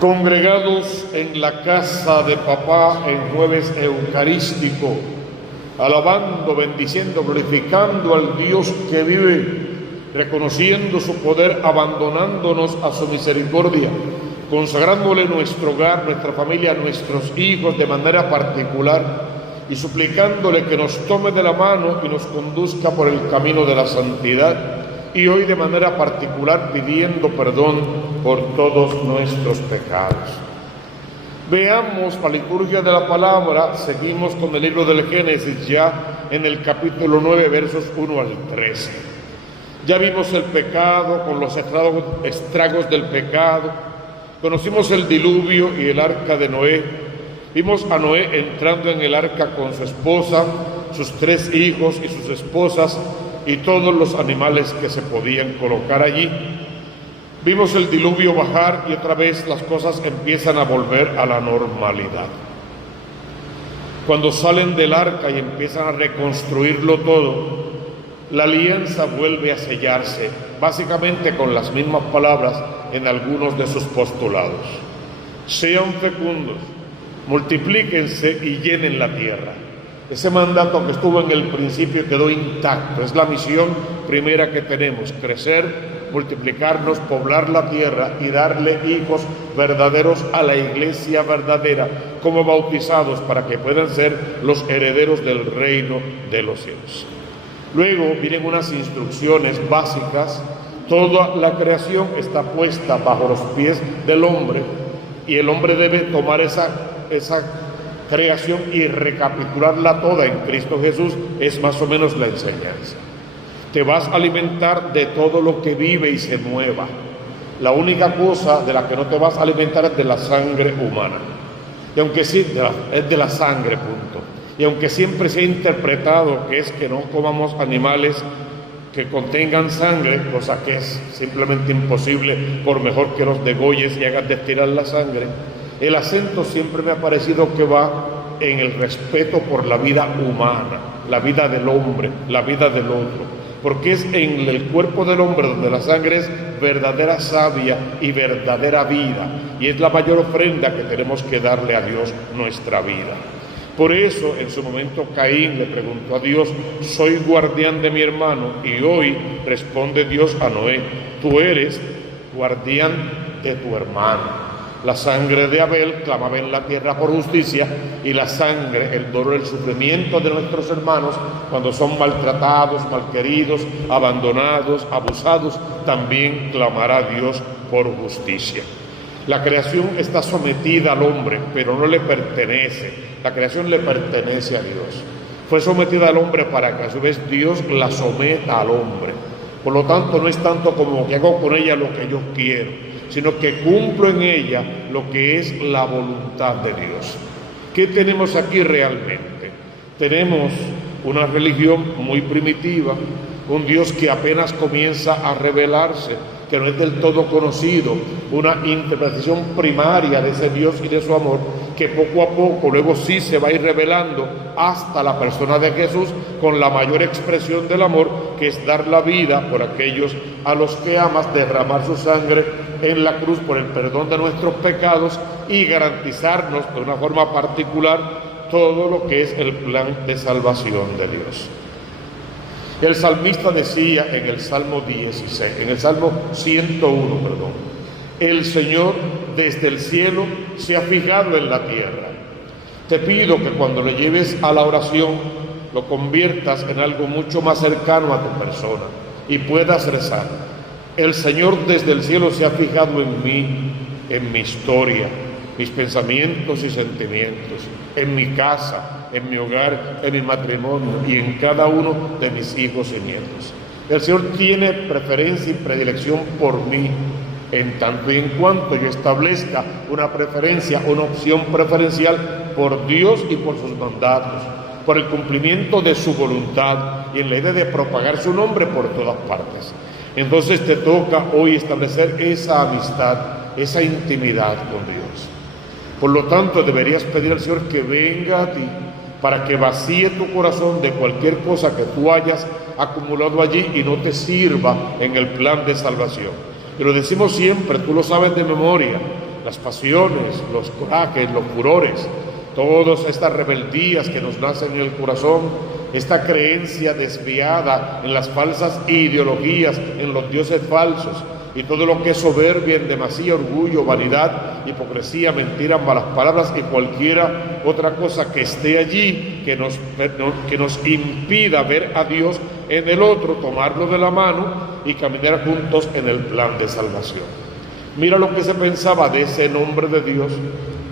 Congregados en la casa de papá en jueves eucarístico, alabando, bendiciendo, glorificando al Dios que vive, reconociendo su poder, abandonándonos a su misericordia, consagrándole nuestro hogar, nuestra familia, nuestros hijos de manera particular y suplicándole que nos tome de la mano y nos conduzca por el camino de la santidad. Y hoy de manera particular pidiendo perdón por todos nuestros pecados. Veamos la liturgia de la palabra. Seguimos con el libro del Génesis, ya en el capítulo 9, versos 1 al 13. Ya vimos el pecado con los estragos del pecado. Conocimos el diluvio y el arca de Noé. Vimos a Noé entrando en el arca con su esposa, sus 3 hijos y sus esposas, y todos los animales que se podían colocar allí. Vimos el diluvio bajar y otra vez las cosas empiezan a volver a la normalidad. Cuando salen del arca y empiezan a reconstruirlo todo, la alianza vuelve a sellarse, básicamente con las mismas palabras en algunos de sus postulados. Sean fecundos, multiplíquense y llenen la tierra. Ese mandato que estuvo en el principio quedó intacto. Es la misión primera que tenemos: crecer, multiplicarnos, poblar la tierra y darle hijos verdaderos a la iglesia verdadera, como bautizados, para que puedan ser los herederos del reino de los cielos. Luego vienen unas instrucciones básicas. Toda la creación está puesta bajo los pies del hombre y el hombre debe tomar esa creación y recapitularla toda en Cristo Jesús. Es más o menos la enseñanza. Te vas a alimentar de todo lo que vive y se mueva. La única cosa de la que no te vas a alimentar es de la sangre humana. Y aunque sí, es de la sangre, punto. Y aunque siempre se ha interpretado que es que no comamos animales que contengan sangre, cosa que es simplemente imposible, por mejor que los degolles y hagas destilar la sangre, el acento siempre me ha parecido que va en el respeto por la vida humana, la vida del hombre, la vida del otro, porque es en el cuerpo del hombre donde la sangre es verdadera savia y verdadera vida, y es la mayor ofrenda que tenemos que darle a Dios, nuestra vida. Por eso en su momento Caín le preguntó a Dios: soy guardián de mi hermano, y hoy responde Dios a Noé: tú eres guardián de tu hermano. La sangre de Abel clamaba en la tierra por justicia, y la sangre, el dolor, el sufrimiento de nuestros hermanos cuando son maltratados, malqueridos, abandonados, abusados, también clamará a Dios por justicia. La creación está sometida al hombre, pero no le pertenece. La creación le pertenece a Dios. Fue sometida al hombre para que a su vez Dios la someta al hombre. Por lo tanto, no es tanto como que hago con ella lo que yo quiero, sino que cumplo en ella lo que es la voluntad de Dios. ¿Qué tenemos aquí realmente? Tenemos una religión muy primitiva, un Dios que apenas comienza a revelarse, que no es del todo conocido, una interpretación primaria de ese Dios y de su amor, que poco a poco luego sí se va a ir revelando hasta la persona de Jesús, con la mayor expresión del amor, que es dar la vida por aquellos a los que amas, derramar su sangre en la cruz por el perdón de nuestros pecados y garantizarnos de una forma particular todo lo que es el plan de salvación de Dios. El salmista decía en el Salmo 101, el Señor desde el cielo se ha fijado en la tierra. Te pido que cuando le lleves a la oración lo conviertas en algo mucho más cercano a tu persona y puedas rezar: el Señor desde el cielo se ha fijado en mí, en mi historia, mis pensamientos y sentimientos, en mi casa, en mi hogar, en mi matrimonio y en cada uno de mis hijos y nietos. El Señor tiene preferencia y predilección por mí, en tanto y en cuanto yo establezca una preferencia, una opción preferencial por Dios y por sus mandatos, por el cumplimiento de su voluntad y en la idea de propagar su nombre por todas partes. Entonces te toca hoy establecer esa amistad, esa intimidad con Dios. Por lo tanto, deberías pedir al Señor que venga a ti para que vacíe tu corazón de cualquier cosa que tú hayas acumulado allí y no te sirva en el plan de salvación. Y lo decimos siempre, tú lo sabes de memoria, las pasiones, los corajes, los furores, todas estas rebeldías que nos nacen en el corazón, esta creencia desviada en las falsas ideologías, en los dioses falsos, y todo lo que es soberbia, en demasía, orgullo, vanidad, hipocresía, mentira, malas palabras y cualquiera otra cosa que esté allí, que nos impida ver a Dios en el otro, tomarlo de la mano y caminar juntos en el plan de salvación. Mira lo que se pensaba de ese nombre de Dios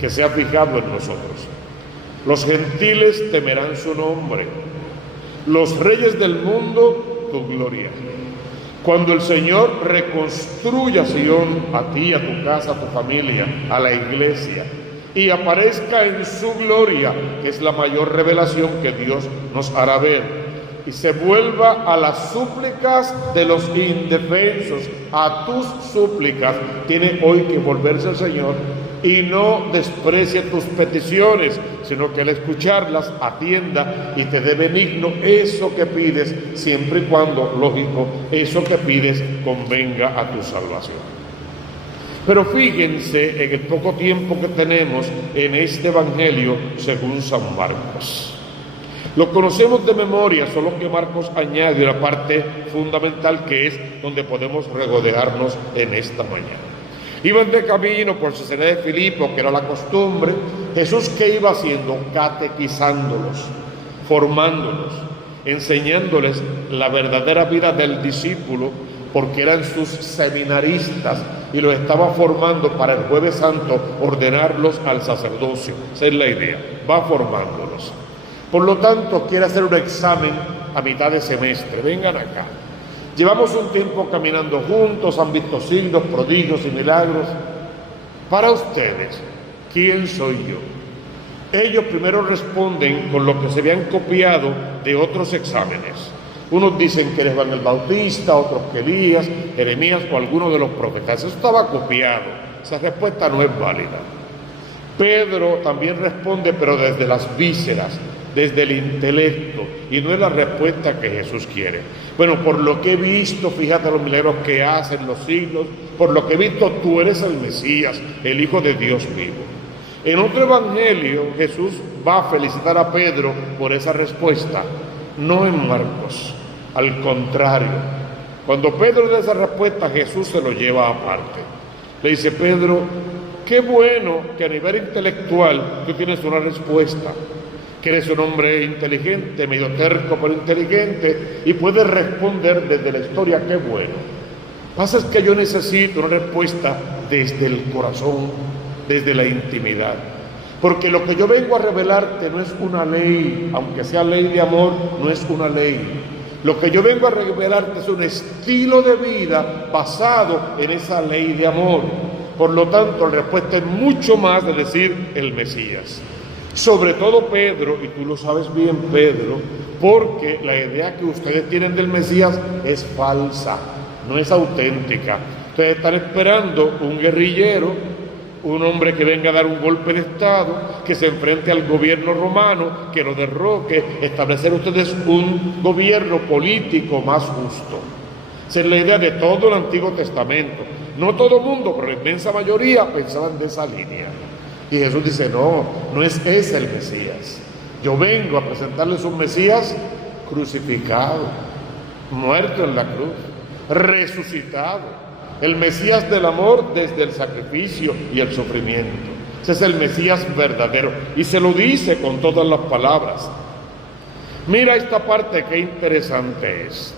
que se ha fijado en nosotros. Los gentiles temerán su nombre, los reyes del mundo tu gloria. Cuando el Señor reconstruya Sion, a ti, a tu casa, a tu familia, a la iglesia, y aparezca en su gloria, que es la mayor revelación que Dios nos hará ver, y se vuelva a las súplicas de los indefensos, a tus súplicas, tiene hoy que volverse el Señor, y no desprecie tus peticiones, sino que al escucharlas atienda y te dé benigno eso que pides, siempre y cuando, lógico, eso que pides convenga a tu salvación. Pero fíjense en el poco tiempo que tenemos en este Evangelio según San Marcos. Lo conocemos de memoria, solo que Marcos añade una parte fundamental que es donde podemos regodearnos en esta mañana. Iban de camino por Cesarea de Filipo, que era la costumbre. Jesús, ¿qué iba haciendo? Catequizándolos, formándolos, enseñándoles la verdadera vida del discípulo, porque eran sus seminaristas y los estaba formando para el Jueves Santo, ordenarlos al sacerdocio. Esa es la idea, va formándolos. Por lo tanto, quiere hacer un examen a mitad de semestre. Vengan acá. Llevamos un tiempo caminando juntos, han visto signos, prodigios y milagros. Para ustedes, ¿quién soy yo? Ellos primero responden con lo que se habían copiado de otros exámenes. Unos dicen que eres Juan el Bautista, otros que Elías, Jeremías o alguno de los profetas. Eso estaba copiado. Esa respuesta no es válida. Pedro también responde, pero desde las vísceras, desde el intelecto, y no es la respuesta que Jesús quiere. Bueno, por lo que he visto, fíjate los milagros que hacen, los signos, por lo que he visto, tú eres el Mesías, el Hijo de Dios vivo. En otro evangelio, Jesús va a felicitar a Pedro por esa respuesta, no en Marcos, al contrario. Cuando Pedro da esa respuesta, Jesús se lo lleva aparte. Le dice: Pedro, qué bueno que a nivel intelectual tú tienes una respuesta, que eres un hombre inteligente, medio terco pero inteligente, y puedes responder desde la historia. Qué bueno. Pasa es que yo necesito una respuesta desde el corazón, desde la intimidad, porque lo que yo vengo a revelarte no es una ley, aunque sea ley de amor, no es una ley. Lo que yo vengo a revelarte es un estilo de vida basado en esa ley de amor. Por lo tanto, la respuesta es mucho más de decir el Mesías. Sobre todo Pedro, y tú lo sabes bien, Pedro, porque la idea que ustedes tienen del Mesías es falsa, no es auténtica. Ustedes están esperando un guerrillero, un hombre que venga a dar un golpe de Estado, que se enfrente al gobierno romano, que lo derroque, establecer ustedes un gobierno político más justo. Esa es la idea de todo el Antiguo Testamento. No todo el mundo, pero la inmensa mayoría pensaban de esa línea. Y Jesús dice: no, no es ese el Mesías. Yo vengo a presentarles un Mesías crucificado, muerto en la cruz, resucitado. El Mesías del amor desde el sacrificio y el sufrimiento. Ese es el Mesías verdadero. Y se lo dice con todas las palabras. Mira esta parte, qué interesante es.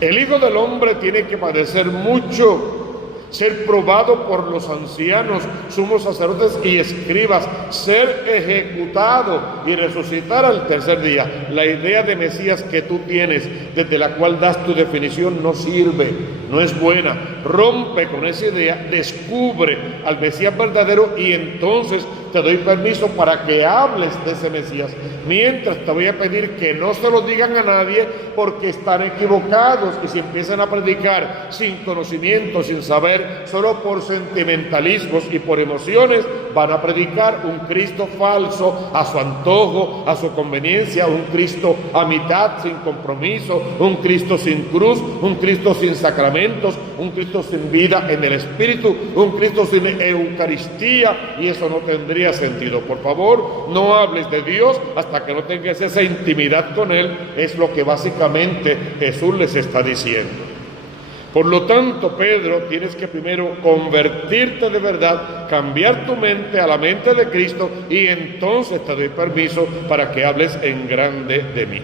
El Hijo del Hombre tiene que padecer mucho, ser probado por los ancianos, sumos sacerdotes y escribas, ser ejecutado y resucitar al tercer día. La idea de Mesías que tú tienes, desde la cual das tu definición, no sirve, no es buena. Rompe con esa idea, descubre al Mesías verdadero y entonces te doy permiso para que hables de ese Mesías. Mientras te voy a pedir que no se lo digan a nadie porque están equivocados, y si empiezan a predicar sin conocimiento, sin saber, solo por sentimentalismos y por emociones, van a predicar un Cristo falso a su antojo, a su conveniencia, un Cristo a mitad, sin compromiso, un Cristo sin cruz, un Cristo sin sacramentos, un Cristo sin vida en el Espíritu, un Cristo sin Eucaristía, y eso no tendría sentido. Por favor, no hables de Dios hasta que no tengas esa intimidad con Él, es lo que básicamente Jesús les está diciendo. Por lo tanto, Pedro, tienes que primero convertirte de verdad, cambiar tu mente a la mente de Cristo, y entonces te doy permiso para que hables en grande de mí.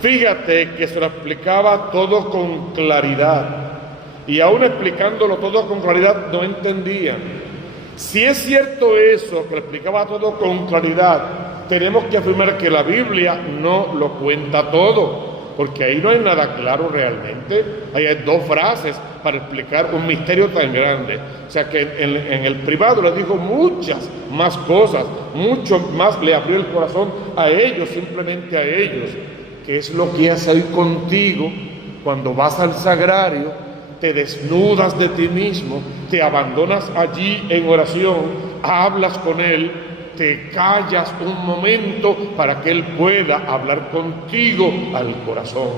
Fíjate que se lo explicaba todo con claridad, y aún explicándolo todo con claridad no entendían. Si es cierto eso, que lo explicaba todo con claridad, tenemos que afirmar que la Biblia no lo cuenta todo, porque ahí no hay nada claro realmente. Ahí hay dos frases para explicar un misterio tan grande. O sea que en el privado le dijo muchas más cosas, mucho más le abrió el corazón a ellos, simplemente a ellos. ¿Qué es lo que hace hoy contigo cuando vas al sagrario, te desnudas de ti mismo, te abandonas allí en oración, hablas con Él, te callas un momento para que Él pueda hablar contigo al corazón?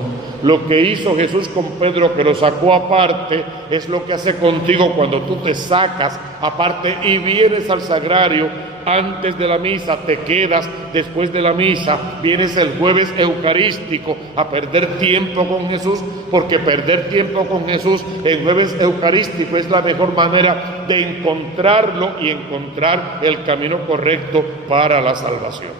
Lo que hizo Jesús con Pedro, que lo sacó aparte, es lo que hace contigo cuando tú te sacas aparte y vienes al sagrario antes de la misa, te quedas después de la misa, vienes el jueves eucarístico a perder tiempo con Jesús, porque perder tiempo con Jesús en jueves eucarístico es la mejor manera de encontrarlo y encontrar el camino correcto para la salvación.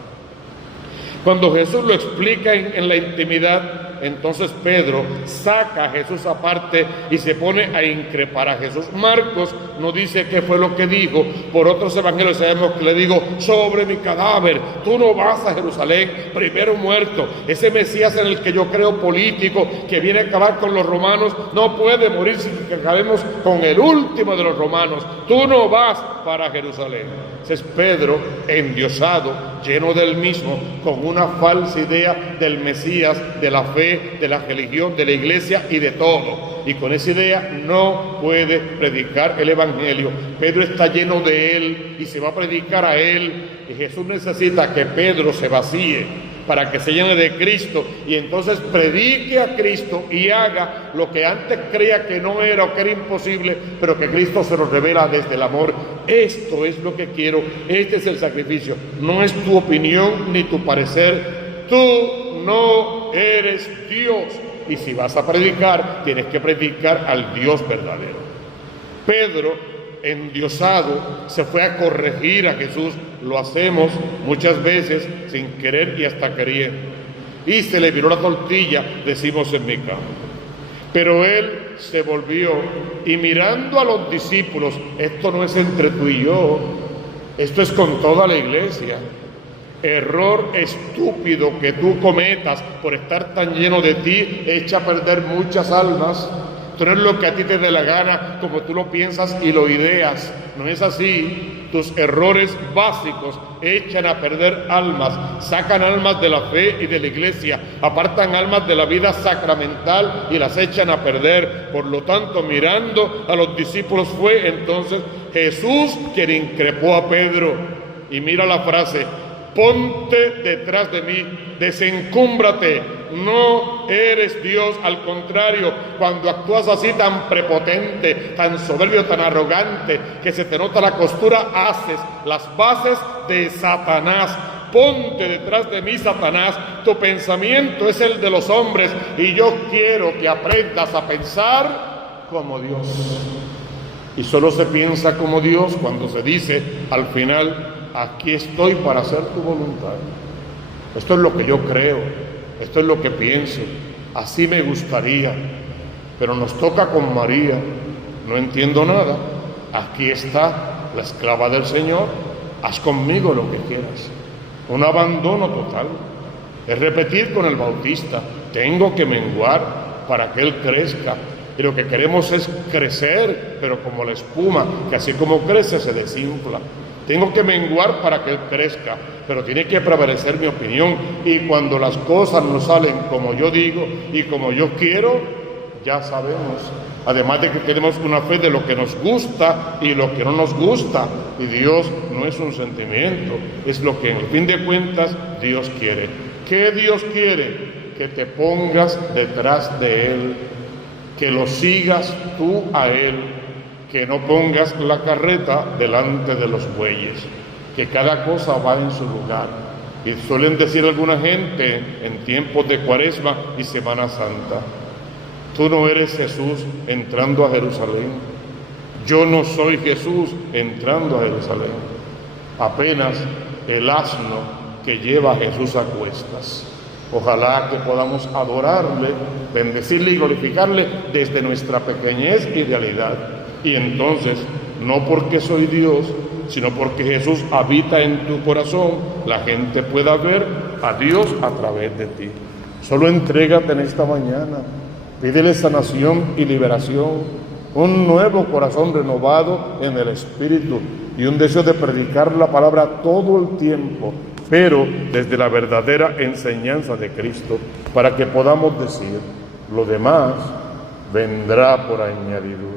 Cuando Jesús lo explica en la intimidad, entonces Pedro saca a Jesús aparte y se pone a increpar a Jesús. Marcos no dice qué fue lo que dijo. Por otros evangelios sabemos que le digo: sobre mi cadáver, tú no vas a Jerusalén, primero muerto. Ese Mesías en el que yo creo, político, que viene a acabar con los romanos, no puede morir sin que acabemos con el último de los romanos. Tú no vas para Jerusalén. Ese es Pedro endiosado, lleno del mismo, con una falsa idea del Mesías, de la fe, de la religión, de la iglesia y de todo. Y con esa idea no puede predicar el evangelio. Pedro está lleno de él y se va a predicar a él. Y Jesús necesita que Pedro se vacíe para que se llene de Cristo, y entonces predique a Cristo y haga lo que antes creía que no era o que era imposible, pero que Cristo se lo revela desde el amor. Esto es lo que quiero, este es el sacrificio, no es tu opinión ni tu parecer. Tú no eres Dios, y si vas a predicar, tienes que predicar al Dios verdadero. Pedro, endiosado, se fue a corregir a Jesús. Lo hacemos muchas veces sin querer y hasta queriendo. Y se le viró la tortilla, decimos en mi campo. Pero él se volvió y, mirando a los discípulos, esto no es entre tú y yo, esto es con toda la iglesia. Error estúpido que tú cometas por estar tan lleno de ti, echa a perder muchas almas. Esto no es lo que a ti te dé la gana, como tú lo piensas y lo ideas. No es así. Tus errores básicos echan a perder almas, sacan almas de la fe y de la iglesia, apartan almas de la vida sacramental y las echan a perder. Por lo tanto, mirando a los discípulos, fue entonces Jesús quien increpó a Pedro. Y mira la frase: ponte detrás de mí, desencúmbrate, no eres Dios. Al contrario, cuando actúas así tan prepotente, tan soberbio, tan arrogante, que se te nota la costura, haces las bases de Satanás. Ponte detrás de mí, Satanás. Tu pensamiento es el de los hombres y yo quiero que aprendas a pensar como Dios. Y solo se piensa como Dios cuando se dice al final: aquí estoy para hacer tu voluntad. Esto es lo que yo creo, esto es lo que pienso, así me gustaría. Pero nos toca con María: no entiendo nada, aquí está la esclava del Señor, haz conmigo lo que quieras. Un abandono total. Es repetir con el Bautista: tengo que menguar para que Él crezca. Y lo que queremos es crecer, pero como la espuma, que así como crece se desinfla. Tengo que menguar para que él crezca, pero tiene que prevalecer mi opinión. Y cuando las cosas no salen como yo digo y como yo quiero, ya sabemos. Además de que tenemos una fe de lo que nos gusta y lo que no nos gusta. Y Dios no es un sentimiento, es lo que en fin de cuentas Dios quiere. ¿Qué Dios quiere? Que te pongas detrás de Él, que lo sigas tú a Él, que no pongas la carreta delante de los bueyes, que cada cosa va en su lugar. Y suelen decir alguna gente en tiempos de Cuaresma y Semana Santa: tú no eres Jesús entrando a Jerusalén. Yo no soy Jesús entrando a Jerusalén. Apenas el asno que lleva a Jesús a cuestas. Ojalá que podamos adorarle, bendecirle y glorificarle desde nuestra pequeñez y realidad. Y entonces, no porque soy Dios, sino porque Jesús habita en tu corazón, la gente pueda ver a Dios a través de ti. Solo entrégate en esta mañana. Pídele sanación y liberación, un nuevo corazón renovado en el Espíritu y un deseo de predicar la palabra todo el tiempo, pero desde la verdadera enseñanza de Cristo, para que podamos decir: lo demás vendrá por añadidura.